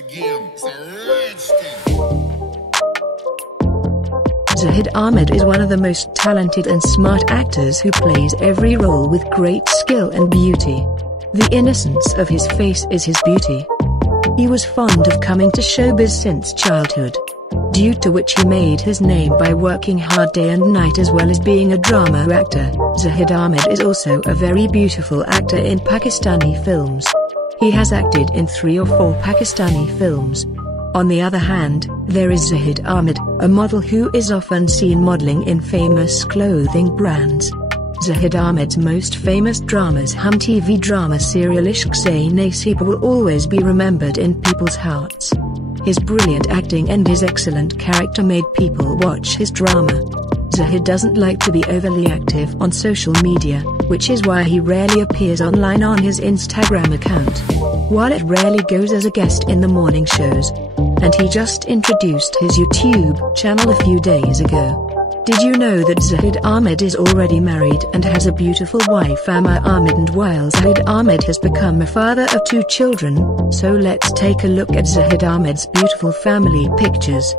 again. It's a rich thing. Zahid Ahmed is one of the most talented and smart actors who plays every role with great skill and beauty. The innocence of his face is his beauty. He was fond of coming to showbiz since childhood, due to which he made his name by working hard day and night as well as being a drama actor. Zahid Ahmed is also a very beautiful actor in Pakistani films. He has acted in 3 or 4 Pakistani films. On the other hand, there is Zahid Ahmed, a model who is often seen modeling in famous clothing brands. Zahid Ahmed's most famous dramas Hum TV drama serial Ishq Se Naseeb will always be remembered in people's hearts. His brilliant acting and his excellent character made people watch his drama. Zahid doesn't like to be overly active on social media, which is why he rarely appears online on his Instagram account, while it rarely goes as a guest in the morning shows. And he just introduced his YouTube channel a few days ago. Did you know that Zahid Ahmed is already married and has a beautiful wife Amma Ahmed, and while Zahid Ahmed has become a father of 2 children, so let's take a look at Zahid Ahmed's beautiful family pictures.